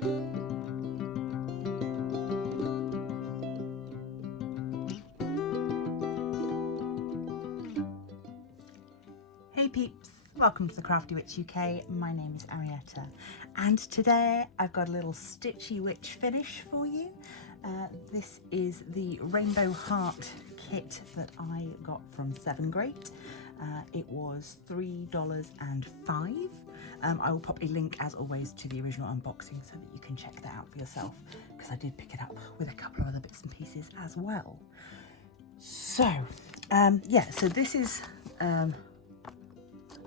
Hey peeps, welcome to the Crafty Witch UK. My name is Arietta and today I've got a little stitchy witch finish for you. This is the Rainbow Heart kit that I got from SevenGreat. It was $3.05. I will pop a link as always to the original unboxing so that you can check that out for yourself, because I did pick it up with a couple of other bits and pieces as well. So yeah, so this is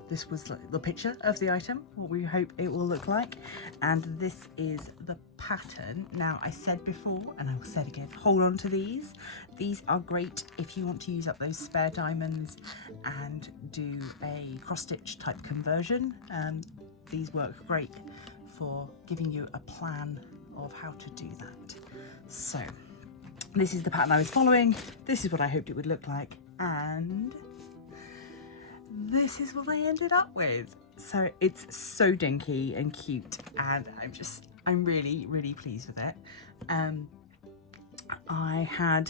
this was the picture of the item, what we hope it will look like, and this is the pattern. Now, I said before, and I will say it again, hold on to these. These are great if you want to use up those spare diamonds and do a cross-stitch type conversion. These work great for giving you a plan of how to do that. So, this is the pattern I was following. This is what I hoped it would look like, and this is what I ended up with. So it's so dinky and cute, and I'm really pleased with it. I had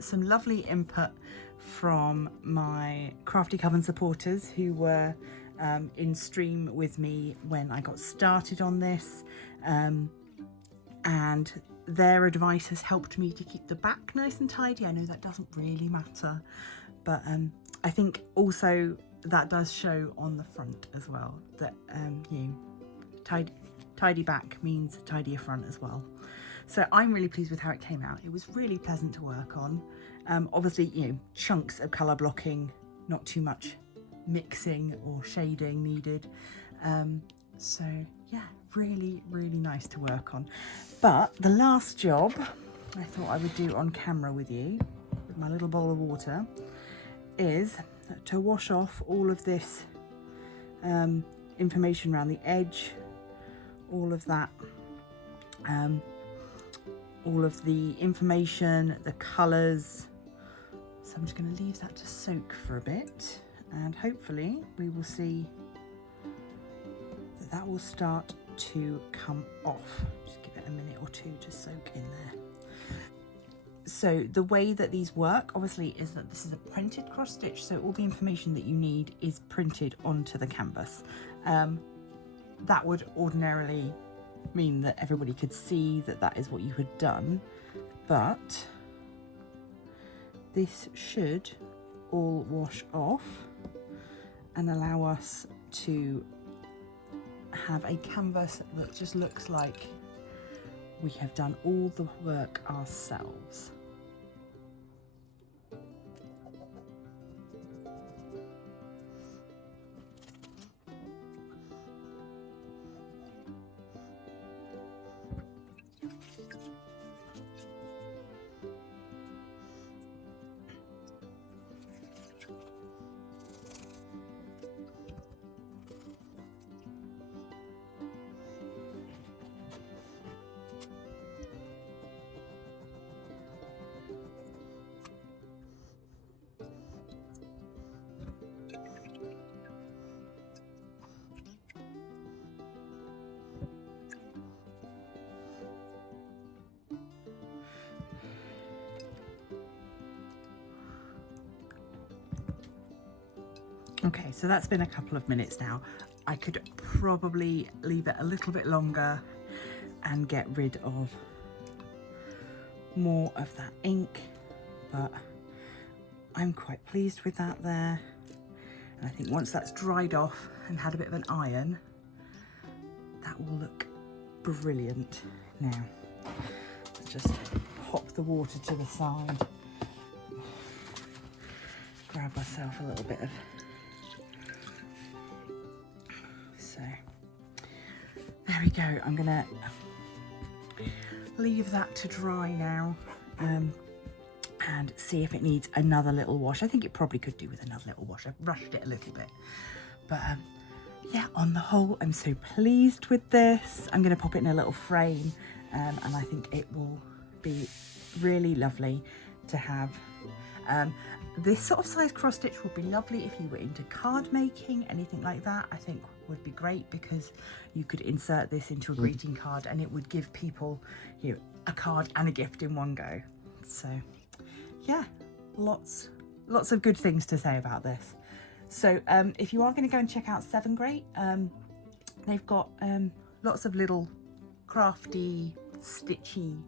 some lovely input from my Crafty Coven supporters who were in stream with me when I got started on this, and their advice has helped me to keep the back nice and tidy. I know that doesn't really matter, but I think also that does show on the front as well, that tidy back means tidier front as well. So I'm really pleased with how it came out. It was really pleasant to work on. Obviously, chunks of colour blocking, not too much mixing or shading needed. So yeah, really nice to work on. But the last job I thought I would do on camera with you, with my little bowl of water, is to wash off all of this information around the edge, all of that, all of the information, the colours. So I'm just going to leave that to soak for a bit, and hopefully we will see that that will start to come off. Just give it a minute or two to soak in there. So the way that these work, obviously, is that this is a printed cross stitch, so all the information that you need is printed onto the canvas. That would ordinarily mean that everybody could see that that is what you had done, but this should all wash off and allow us to have a canvas that just looks like we have done all the work ourselves. Okay, so that's been a couple of minutes now. I could probably leave it a little bit longer and get rid of more of that ink, but I'm quite pleased with that there. And I think once that's dried off and had a bit of an iron, that will look brilliant. Now, let's just pop the water to the side, grab myself a little bit of, so there we go. I'm gonna leave that to dry now, and see if it needs another little wash. I think it probably could do with another little wash. I've rushed it a little bit, but yeah, on the whole, I'm so pleased with this. I'm going to pop it in a little frame, and I think it will be really lovely to have. This sort of size cross stitch would be lovely if you were into card making, anything like that. I think would be great, because you could insert this into a greeting card and it would give people, you know, a card and a gift in one go. So yeah, lots of good things to say about this. So if you are going to go and check out SevenGreat, they've got lots of little crafty, stitchy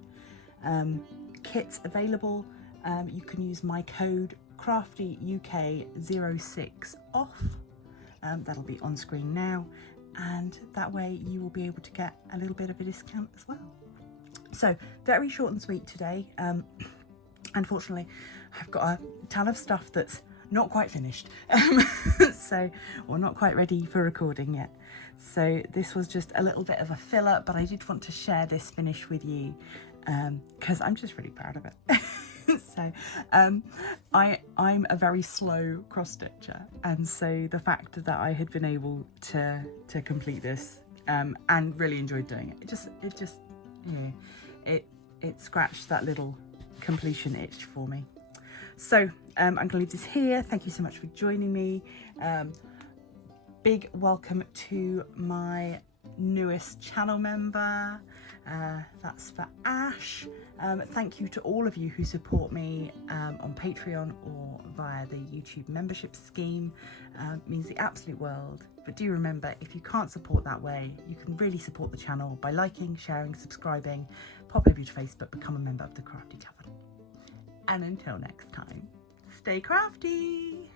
kits available. You can use my code CRAFTYWITCH off. That'll be on screen now, and that way you will be able to get a little bit of a discount as well. So very short and sweet today. Unfortunately, I've got a ton of stuff that's not quite finished, so we're not quite ready for recording yet. So this was just a little bit of a filler, but I did want to share this finish with you because I'm just really proud of it. So I'm a very slow cross stitcher, and so the fact that I had been able to complete this and really enjoyed doing it, it just yeah, it scratched that little completion itch for me. So I'm gonna leave this here. Thank you so much for joining me. Big welcome to my newest channel member. That's for Ash. Thank you to all of you who support me on Patreon or via the YouTube membership scheme. It means the absolute world. But do remember, if you can't support that way, you can really support the channel by liking, sharing, subscribing, pop over to Facebook, become a member of the Crafty Capital. And until next time, stay crafty!